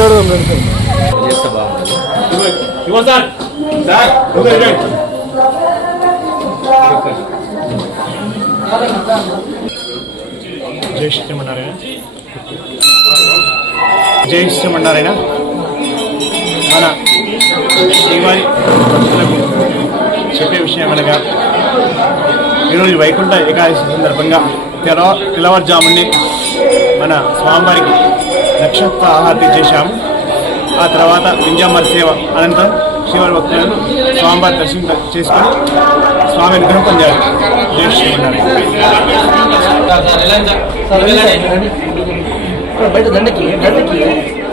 చేస్తే బాగుంటుంది. జై శ్రీమన్నారాయణ. జై శ్రీమన్నారాయణ. మన శ్రీవారి భక్తులకు చెప్పే విషయం అనగా ఈరోజు వైకుంఠ ఏకాదశి సందర్భంగా తెల్లవారుజామునే మన స్వామివారికి నక్షత్ర ఆహారతి చేశాము. ఆ తర్వాత వింజామర సేవ అనంతరం శ్రీవారి భక్తులను స్వామివారి దర్శనం చేసుకొని స్వామి అనుగ్రహం పొందారు. జై శ్రీమన్నారాయణ. బయట దండకి దండకి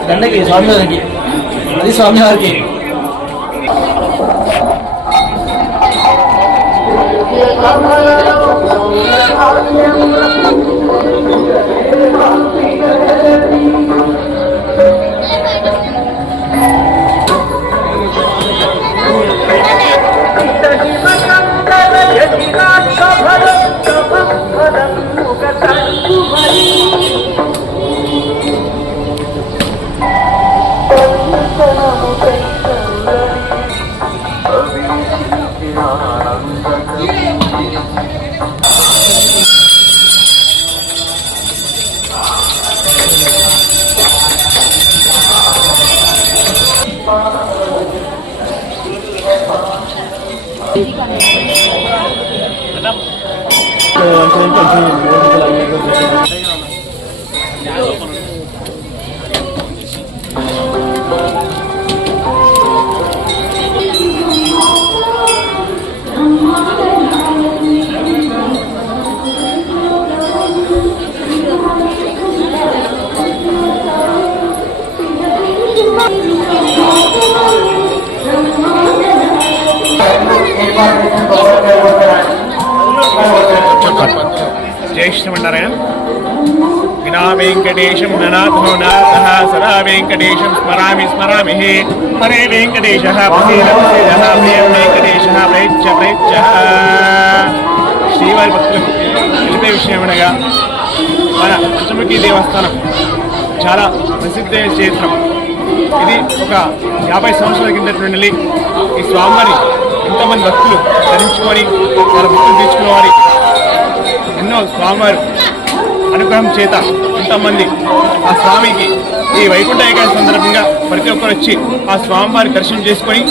దండకి స్వామివారికి అది స్వామివారికి జై శ్రీమన్నారాయణ. వినా వెంకటేశం ననాథో నాథః సదా వెంకటేశం స్మరామి స్మరామి హరే వెంకటేశః ప్రసీదః ప్రియం వెంకటేశః ప్రేచ్ఛ ప్రేచ్ఛ. శ్రీవారి భక్తులకు తెలిపే విషయం అనగా మన పంచముఖి దేవస్థానం చాలా ప్రసిద్ధ క్షేత్రం. ఇది ఒక 50 సంవత్సరాల కిందటి నుండి ఈ స్వామివారి ఎంతోమంది భక్తులు ధరించుకొని వాళ్ళ భక్తులు తీర్చుకున్న వారి ఎన్నో స్వామివారి అనుగ్రహం చేత ఎంతోమంది ఆ స్వామికి ఈ వైకుంఠ ఏకాదశి సందర్భంగా ప్రతి ఒక్కరు వచ్చి ఆ స్వామివారి దర్శనం చేసుకొని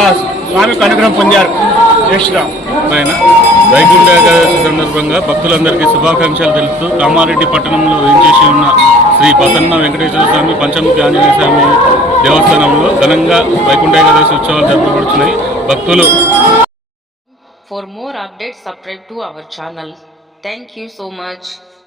ఆ స్వామికి అనుగ్రహం పొందారు. జై శ్రీరామ్. ఆయన వైకుంఠ ఏకాదశి సందర్భంగా భక్తులందరికీ శుభాకాంక్షలు తెలుపుతూ కామారెడ్డి పట్టణంలో వేంచేసి ఉన్న శ్రీ ప్రసన్న వెంకటేశ్వర స్వామి పంచముఖి ఆంజనేయ స్వామి దేవస్థానంలో ఘనంగా వైకుంఠ ఏకాదశి ఉత్సవాలు జరపబడుతున్నాయి. భక్తులు For more updates, subscribe to our channel. Thank you so much.